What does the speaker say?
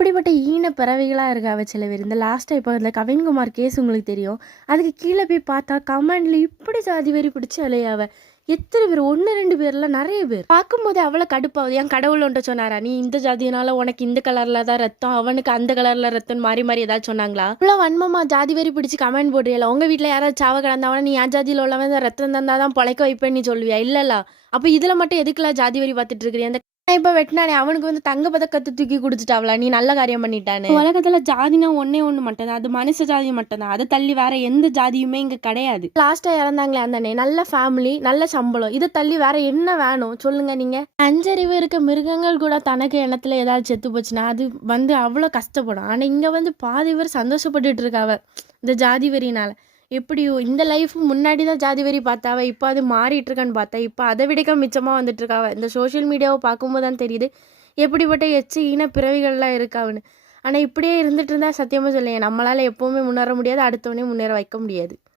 எப்படிப்பட்ட ஈன பிறவிகளாக இருக்காவ சில பேர். இந்த லாஸ்ட்டாக இப்போ இந்த கவின்குமார் கேஸ் உங்களுக்கு தெரியும். அதுக்கு கீழே போய் பார்த்தா கமெண்ட்ல இப்படி ஜாதி வெறி பிடிச்சி அலையாவ. எத்தனை பேர், ஒன்று ரெண்டு பேர்ல நிறைய பேர் பார்க்கும்போது அவ்வளோ கடுப்பாகுது. என் கடவுள் ஒன்றை சொன்னாரா, நீ இந்த ஜாதியினால உனக்கு இந்த கலர்ல தான் ரத்தம், அவனுக்கு அந்த கலர்ல ரத்தம், மாறி மாறி ஏதாச்சும் சொன்னாங்களா? இவ்வளோ வன்மமா ஜாதி வெறி பிடிச்சி கமெண்ட் போடுறியல. உங்க வீட்டில் யாராவது சாவ கிடந்தாவனா நீ என் ஜாதியில் உள்ளவன் ரத்தம் தந்தாதான் பொழைக்க வைப்பேன்னு நீ சொல்லுவியா? இல்லல்ல. அப்போ இதில் மட்டும் எதுக்குலாம் ஜாதி வெறி பார்த்துட்டு இருக்கிறீங்க? அந்த இப்போ வெட்டினானே அவனுக்கு வந்து தங்க பதக்கத்தை தூக்கி கொடுத்துட்டாவளா, நீ நல்ல காரியம் பண்ணிட்டானே. உலகத்துல ஜாதினா ஒன்னே ஒன்று மட்டும்தான், அது மனுஷ ஜாதி மட்டும்தான். அதை தள்ளி வேற எந்த ஜாதியுமே இங்க கிடையாது. லாஸ்டா இறந்தாங்களே அந்தனே, நல்ல ஃபேமிலி, நல்ல சம்பளம், இதை தள்ளி வேற என்ன வேணும் சொல்லுங்க நீங்க? அஞ்சறிவு இருக்க மிருகங்கள் கூட தனக்கு எண்ணத்துல ஏதாவது செத்து போச்சுன்னா அது வந்து அவ்வளோ கஷ்டப்படும். ஆனா இங்க வந்து பாதி பேர் சந்தோஷப்பட்டுட்டு இருக்காவ இந்த ஜாதி வெறினால. எப்படியோ இந்த லைஃப் முன்னாடி தான் ஜாதி வெறி பார்த்தாவ, இப்போ அது மாறிட்டு இருக்கான்னு பார்த்தா இப்போ அதை விடக்க மிச்சமாக வந்துட்டு இருக்காவ. இந்த சோஷியல் மீடியாவை பார்க்கும்போது தான் தெரியுது எப்படிப்பட்ட எச்சு ஈன பிறவிகள்லாம் இருக்காவுன்னு. ஆனால் இப்படியே இருந்துட்டு இருந்தால் சத்தியமாக சொல்லுங்க நம்மளால் எப்போவுமே முன்னேற முடியாது, அடுத்தவனே முன்னேற வைக்க முடியாது.